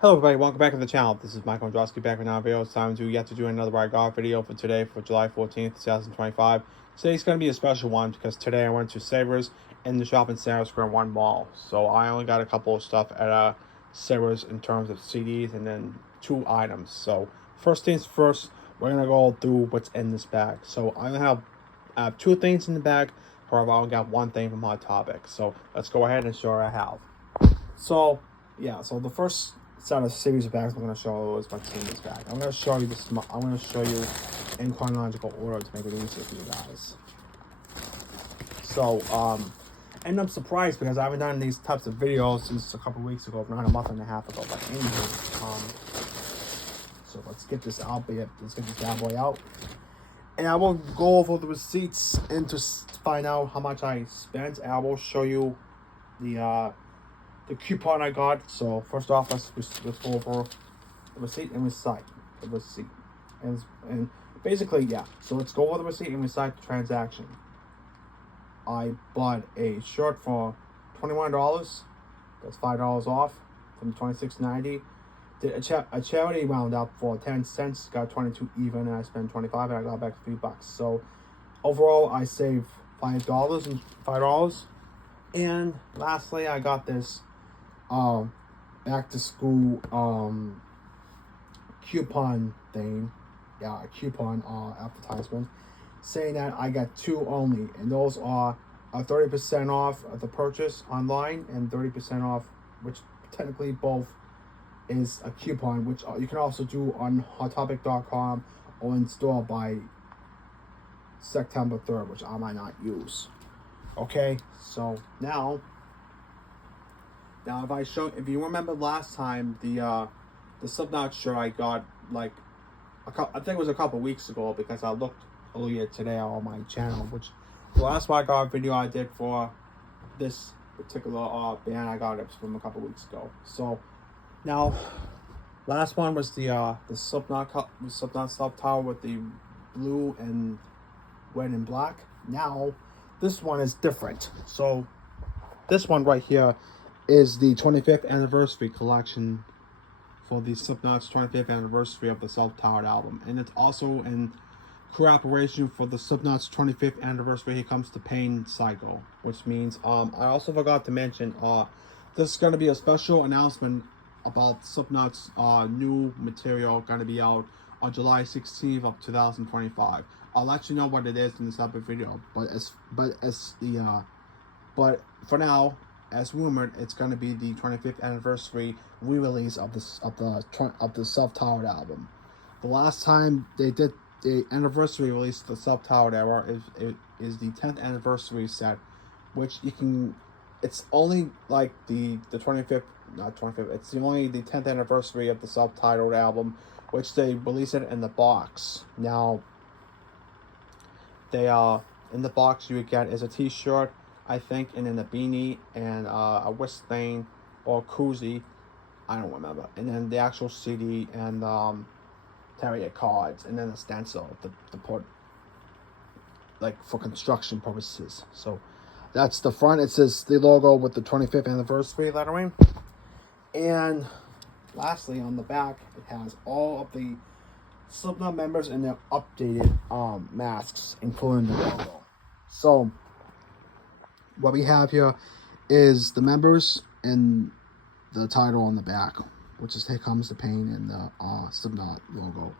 Hello everybody, welcome back to the channel. This is Michael Androsky back with another video. It's time to do another Ride Golf video for today for July 14th, 2025. Today's going to be a special one because today I went to Savers in the shopping center Square One Mall. So I only got a couple of stuff at Savers in terms of CDs and then two items. So first things first, we're going to go through what's in this bag. So I have two things in the bag. However, I only got one thing from Hot Topic. So let's go ahead and show what I have. So the first set of series of bags I'm going to show is my team's bag. I'm going to show you this. I'm going to show you in chronological order to make it easier for you guys. So, and I'm surprised because I haven't done these types of videos since a couple weeks ago, not a month and a half ago. But anyway, so let's get this out. Let's get this bad boy out, and I will go over the receipts and to find out how much I spent. And I will show you the coupon I got. So first off, let's go over the receipt and recite the receipt, and basically So let's go over the receipt and recite the transaction. I bought a shirt for $21. That's $5 off from $26.90. Did a charity roundup for 10 cents. Got 22 even, and I spent 25, and I got back $3. So overall, I saved $5. And lastly, I got this back to school coupon thing, coupon advertisement, saying that I got two only, and those are 30% off of the purchase online and 30% off, which technically both is a coupon, which you can also do on hottopic.com or in store by September 3rd, which I might not use. Okay, so now if you remember last time, the Slipknot shirt I got I think it was a couple weeks ago, because I looked earlier today on my channel, which the last Ride Golf video I did for this particular band, I got it from a couple weeks ago. So now, last one was the Slipknot stuff towel with the blue and red and black. Now this one is different. So this one right here is the 25th anniversary collection for the Slipknot's 25th anniversary of the Self-Titled album, and it's also in cooperation for the Slipknot's 25th anniversary Here Comes the Pain cycle, which means I also forgot to mention this is going to be a special announcement about Slipknot's new material going to be out on July 16th of 2025. I'll let you know what it is in this separate video, but for now, as rumored, it's going to be the 25th anniversary re-release of the Self-Titled album. The last time they did the anniversary release of the Self-Titled era is the 10th anniversary set, which it's only like the 25th, not 25th, it's only the 10th anniversary of the Self-Titled album, which they release it in the box. Now, in the box you would get is a t-shirt, I think, and then a beanie and a wristband or koozie, I don't remember, and then the actual CD and tarot cards, and then a stencil to put for construction purposes. So that's the front. It says the logo with the 25th anniversary lettering, and lastly on the back it has all of the Slipknot members and their updated masks, including the logo. So what we have here is the members and the title on the back, which is Here Comes the Pain, and the Slipknot logo.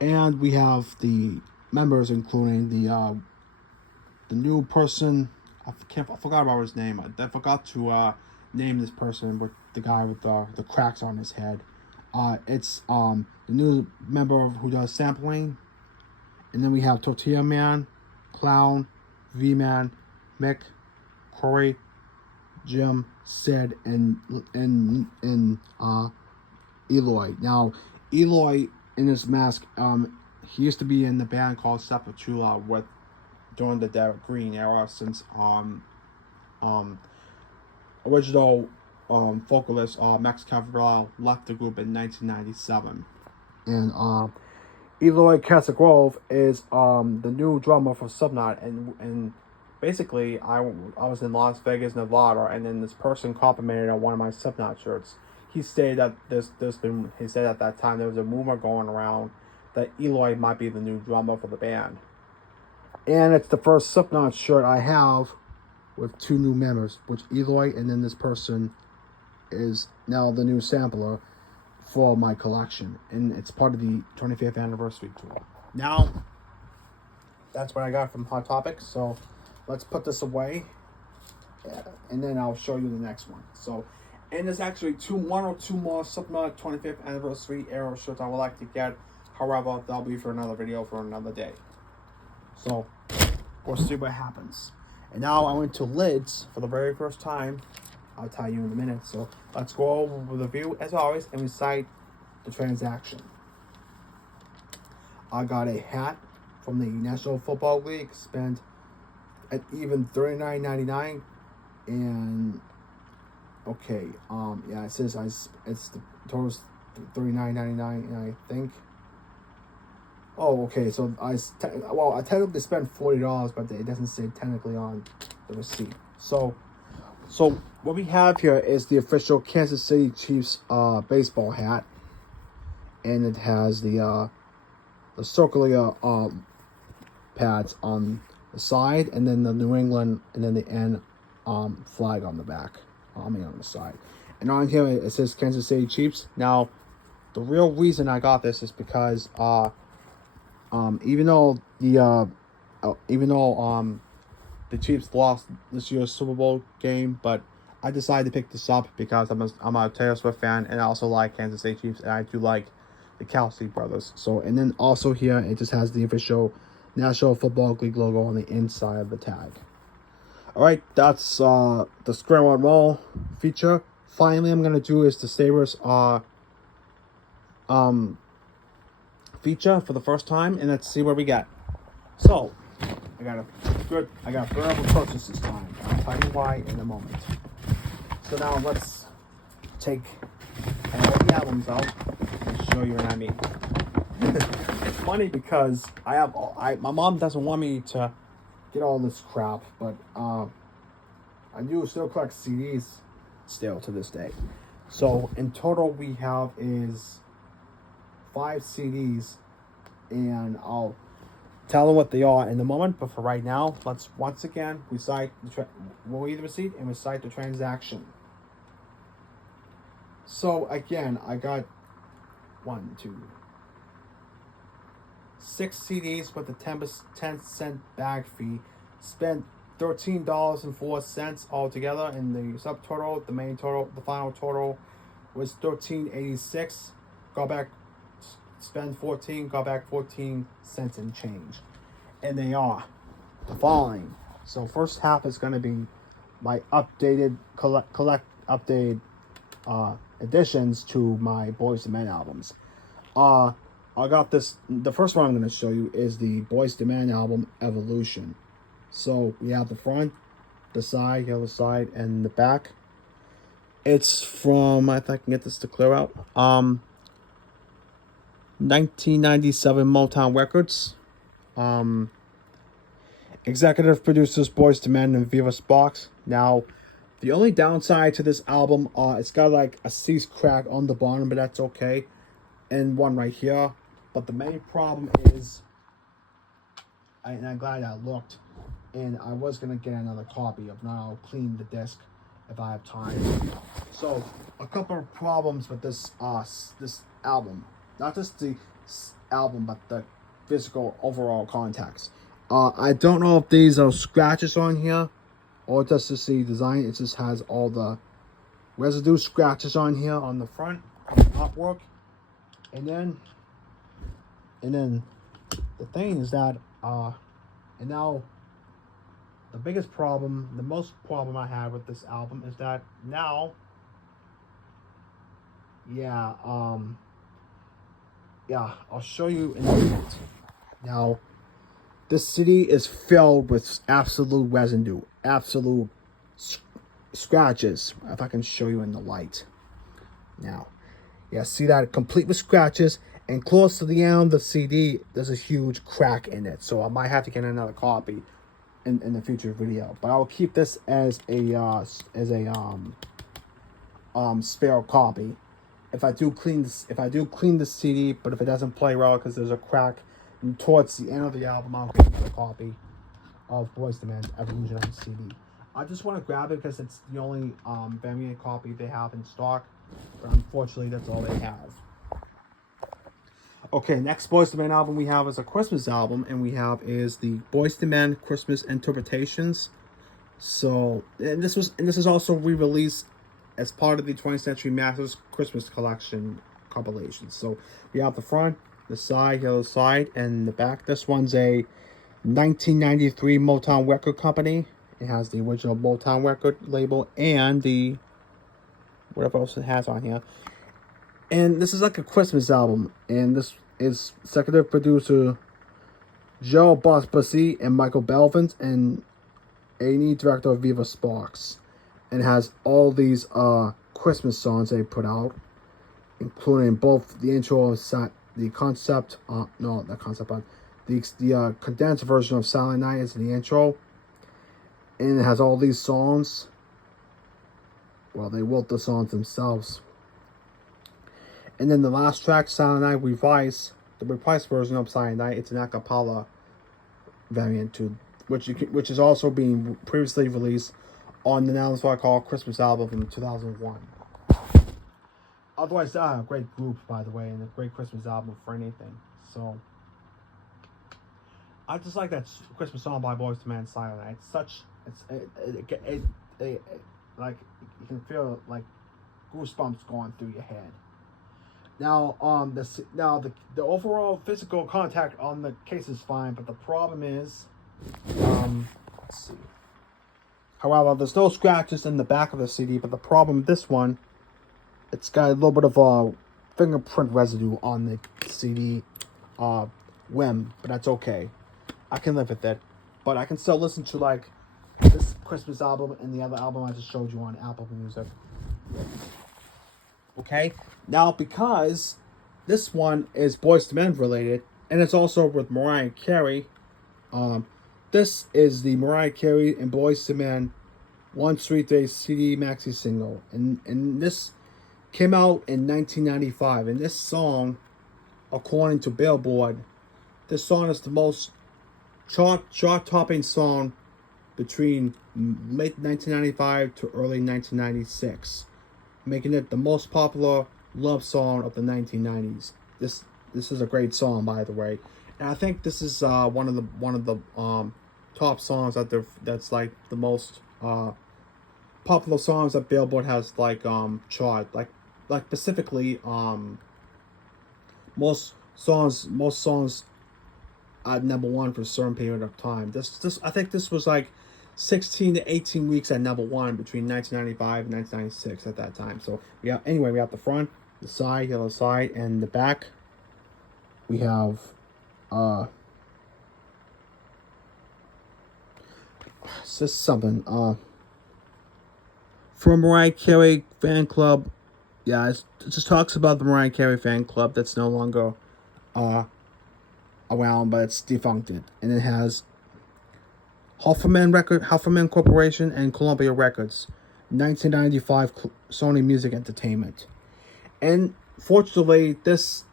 And we have the members, including the new person. I forgot about his name. I forgot to name this person, with the guy with the cracks on his head. It's the new member who does sampling. And then we have Tortilla Man, Clown, V-Man, Mick, Corey, Jim, Sid, and Eloy. Now, Eloy in his mask, he used to be in the band called Sepultura during the Derek Green era, since original vocalist Max Cavalera left the group in 1997, and Eloy Casagrove is the new drummer for Slipknot, and basically I was in Las Vegas, Nevada, and then this person complimented on one of my Slipknot shirts. he said that he said at that time there was a rumor going around that Eloy might be the new drummer for the band. And it's the first Slipknot shirt I have with 2 new members, which Eloy and then this person is now the new sampler for my collection. And it's part of the 25th anniversary tour. Now, that's what I got from Hot Topic. So let's put this away. And then I'll show you the next one. So, and there's actually 1 or 2 more Slipknot 25th anniversary era shirts I would like to get. However, that'll be for another video for another day. So, we'll see what happens. And now I went to Lids for the very first time. I'll tell you in a minute. So, let's go over the view as always and recite the transaction. I got a hat from the National Football League, spent at even $39.99, and okay, yeah, it says it's the total's $39.99, and I think. Oh, okay. So I technically spent $40, but it doesn't say technically on the receipt. So what we have here is the official Kansas City Chiefs baseball hat, and it has the circular pads on the side, and then the New England, and then the N flag on the back, on the side. And on here it says Kansas City Chiefs. Now, the real reason I got this is because even though the Chiefs lost this year's Super Bowl game, but I decided to pick this up because I'm a Taylor Swift fan, and I also like Kansas City Chiefs, and I do like the Kelsey brothers. So, and then also here it just has the official National Football League logo on the inside of the tag. All right, that's the Scramble and Roll feature. Finally, I'm gonna do is the Sabres feature for the first time, and let's see where we get. So, I got variable purchase this time. I'll tell you why in a moment. So now let's take all the albums out and show you what I mean. It's funny because my mom doesn't want me to get all this crap, but I do still collect CDs still to this day. So in total we have is 5 CDs, and I'll tell them what they are in a moment. But for right now, let's once again recite we'll read the receipt and recite the transaction. So again, I got 6 CDs with a 10-cent bag fee. Spent $13.04 altogether, and the subtotal, the main total, the final total was $13.86. Got back, spend 14, got back 14 cents and change. And they are the following. So first half is going to be my updated updated additions to my Boyz II Men albums. I got this. The first one I'm going to show you is the Boyz II Men album Evolution. So we have the front, the side, the other side, and the back. It's from, I think I can get this to clear out, 1997 Motown Records. Executive producers Boyz II Men and Viva Sparks. Now, the only downside to this album, it's got like a seized crack on the bottom, but that's okay, and one right here. But the main problem is, and I'm glad I looked, and I was gonna get another copy. If not, I'll clean the disc if I have time. So, a couple of problems with this this album, not just the album, but the physical overall context. I don't know if these are scratches on here, or just to see design. It just has all the residue scratches on here on the front artwork, and then the thing is that and now the biggest problem, the most problem I had with this album is that now, I'll show you in a minute. Now, this CD is filled with absolute residue, absolute scratches. If I can show you in the light. Now, yeah, see that? Complete with scratches, and close to the end of the CD, there's a huge crack in it. So I might have to get another copy in the future video. But I'll keep this as a spare copy. If I do clean the CD, but if it doesn't play well because there's a crack towards the end of the album, I'll get a copy of Boyz II Men's Evolution on CD. I just want to grab it because it's the only variant copy they have in stock. But unfortunately, that's all they have. Okay, next Boyz II Men album we have is a Christmas album, and we have is the Boyz II Men Christmas Interpretations. So, and this is also re-released as part of the 20th Century Masters Christmas Collection compilation. So we have the front, the side, the other side, and the back. This one's a 1993 Motown record company. It has the original Motown record label and the whatever else it has on here. And this is like a Christmas album. And this is executive producer Joe Bospasi and Michael Belvins and A&E director Viva Sparks. And has all these Christmas songs they put out, including both the intro of the concept, the condensed version of Silent Night is the intro. And it has all these songs. Well, they wrote the songs themselves. And then the last track, Silent Night Revised, the revised version of Silent Night, it's an a cappella variant too, which is also being previously released on the Now That's What I Call Christmas album from 2001. Otherwise, a great group, by the way, and a great Christmas album for anything. So, I just like that Christmas song by Boyz II Men, Silent Night. Like, you can feel like goosebumps going through your head. Now, the overall physical contact on the case is fine, but the problem is, let's see. However, there's no scratches in the back of the CD, but the problem with this one, it's got a little bit of a fingerprint residue on the CD rim, but that's okay. I can live with it. But I can still listen to like this Christmas album and the other album I just showed you on Apple Music. Okay? Now, because this one is Boyz II Men related, and it's also with Mariah Carey, this is the Mariah Carey and Boyz II Men One Sweet Day CD maxi single. And this came out in 1995. And this song, according to Billboard, this song is the most chart-topping song between late 1995 to early 1996, making it the most popular love song of the 1990s. This is a great song, by the way. And I think this is one of the top songs that's like the most popular songs that Billboard has like chart like specifically most songs at number one for a certain period of time. This I think this was like 16 to 18 weeks at number one between 1995 and 1996 at that time. So we have the front, the side, the other side, and the back. We have it's just something from Mariah Carey fan club. Yeah, it just talks about the Mariah Carey fan club that's no longer around, but it's defunct. And it has Huffman Corporation and Columbia Records, 1995 Sony Music Entertainment. And fortunately, this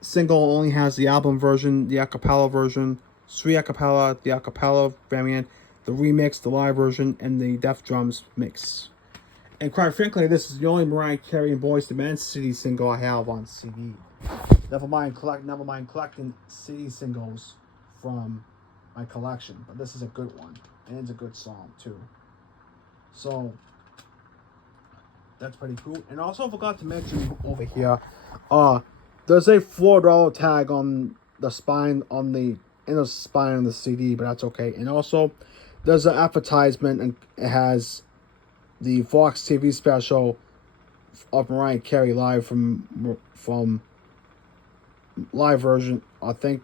single only has the album version, the acapella version, 3 acapella, the acapella variant, the remix, the live version, and the Def Drums mix. And quite frankly, this is the only Mariah Carey and Boyz II Men CD single I have on CD. Never mind collecting CD singles from my collection, but this is a good one, and it's a good song too. So that's pretty cool. And also forgot to mention over here, there's a $4 tag on the spine, on the inner spine of the CD, but that's okay. And also, there's an advertisement, and it has the Fox TV special of Mariah Carey live from live version. I think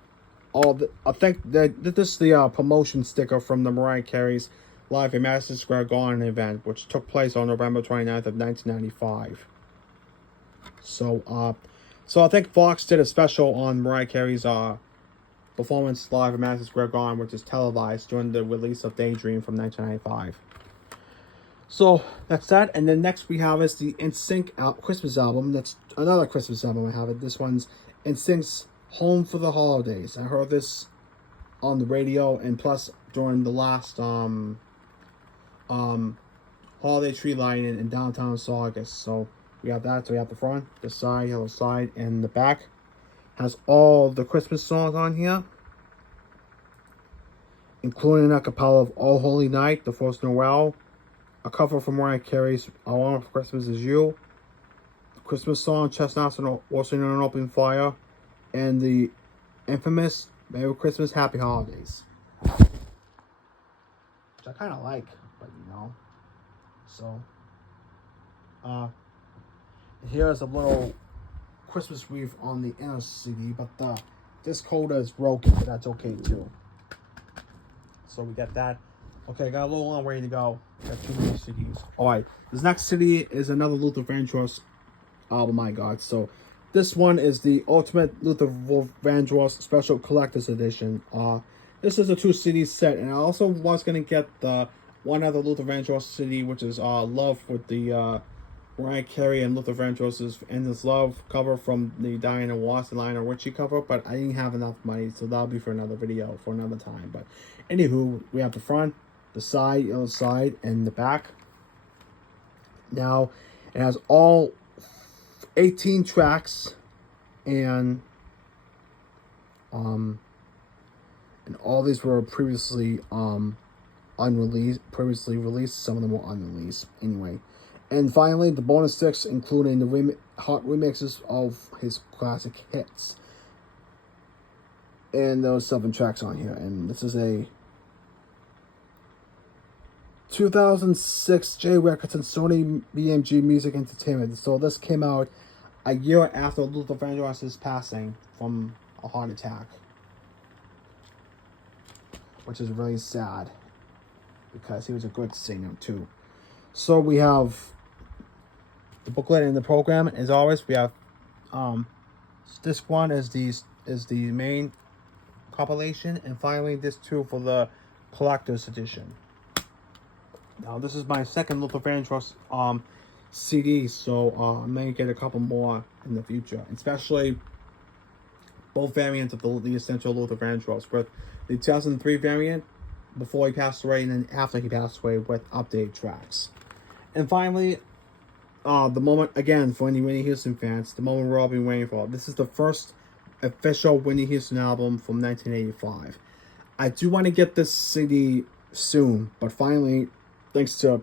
that this is the promotion sticker from the Mariah Carey's live at Madison Square Garden event, which took place on November 29th of 1995. So I think Fox did a special on Mariah Carey's performance live at Madison Square Garden, which is televised during the release of Daydream from 1995. So that's that. And then next we have is the NSYNC Christmas album. That's another Christmas album I have. This one's NSYNC's Home for the Holidays. I heard this on the radio, and plus during the last holiday tree lighting in downtown Saugus. So we have that. So we have the front, the side, yellow side, and the back. Has all the Christmas songs on here, including a cappella of All Holy Night, The First Noel, a cover from Mariah Carey's I Want for Christmas Is You, the Christmas song Chestnuts and Roasting on an Open Fire, and the infamous Merry Christmas, Happy Holidays. Which I kind of like, but you know. So, here's a little Christmas wreath on the inner CD, but this coda is broken, but that's okay too. So we got that. Okay, got a little long way to go. Got too many CDs. Alright, this next CD is another Luther Vandross album I got. So this one is the Ultimate Luther Vandross Special Collector's Edition. This is a 2 CD set, and I also was gonna get the one other Luther Vandross CD, which is Love, with the Mariah Carey and Luther Vandross's Endless Love cover from the Diana Ross and Lionel Richie cover, but I didn't have enough money, so that'll be for another video, for another time. But anywho, we have the front, the side, the other side, and the back. Now, it has all 18 tracks, and all these were previously released. Some of them were unreleased anyway. And finally, the bonus discs, including the hot remixes of his classic hits. And those 7 tracks on here. And this is a 2006 J Records and Sony BMG Music Entertainment. So this came out a year after Luther Vandross's passing from a heart attack, which is really sad because he was a good singer too. So we have the booklet and the program. As always, we have this one is the main compilation, and finally this two for the collector's edition. Now this is my second Luther Vandross CD, so I may get a couple more in the future, especially both variants of the essential Luther Vandross, with the 2003 variant before he passed away, and then after he passed away with updated tracks. And finally, the moment, again, for any Whitney Houston fans, the moment we're all been waiting for. This is the first official Whitney Houston album from 1985. I do want to get this CD soon, but finally, thanks to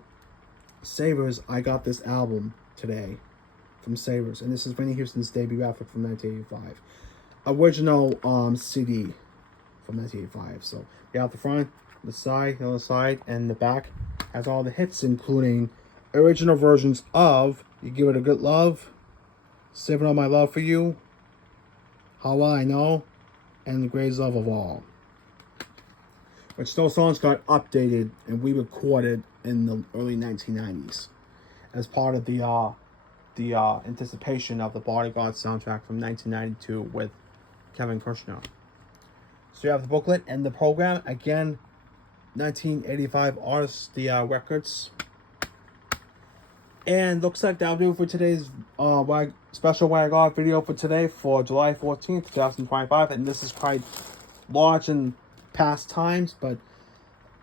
Savers, I got this album today from Savers, and this is Whitney Houston's debut effort from 1985. Original CD from 1985. So we have the front, the side, the other side, and the back has all the hits, including original versions of You Give It a Good Love, Saving All My Love for You, How Well I Know, and The Greatest Love of All. Which those songs got updated and re-recorded in the early 1990s as part of the anticipation of the Bodyguard soundtrack from 1992 with Kevin Kushner. So you have the booklet and the program. Again, 1985 artists, the records. And looks like that'll do for today's special What I Got video for today for July 14th, 2025. And this is quite large in past times, but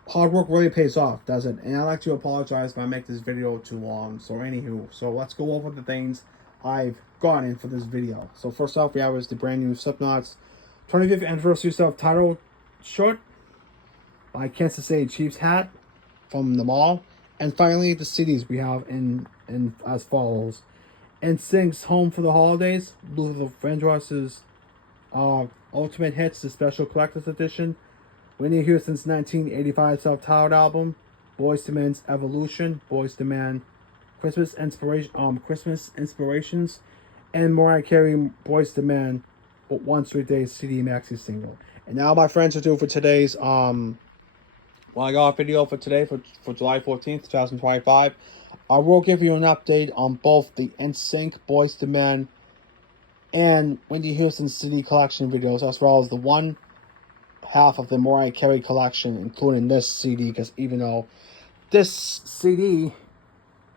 hard work really pays off, does it? And I'd like to apologize if I make this video too long. So anywho, so let's go over the things I've gotten for this video. So first off, we have is the brand new Slipknot's 25th anniversary self-titled shirt by Kansas City Chiefs hat from the mall. And finally, the CDs we have in as follows: NSYNC's Home for the Holidays, Luther Vandross's Ultimate Hits, the Special Collector's Edition, Whitney Houston's 1985 self-titled album, Boyz II Men's Evolution, Boyz II Men Christmas Inspirations, and Mariah Carey Boyz II Men One Sweet Day CD maxi single. And now, my friends, are due for today's I got a video for today for July 14th, 2025. I will give you an update on both the NSYNC, Boyz II Men, and Whitney Houston CD collection videos, as well as the one half of the Mariah Carey collection, including this CD, because even though this CD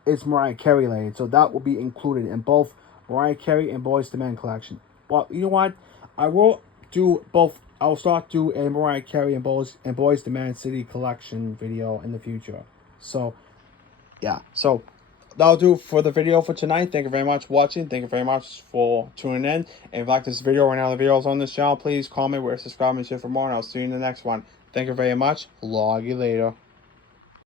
is Mariah Carey related, so that will be included in both Mariah Carey and Boyz II Men collection. But you know what? I will do both. I'll start do a Mariah Carey and Boyz II Men City collection video in the future. So, yeah. So that'll do for the video for tonight. Thank you very much for watching. Thank you very much for tuning in. And if you like this video or any other videos on this channel, please comment, subscribe, and share for more. And I'll see you in the next one. Thank you very much. Vlog you later.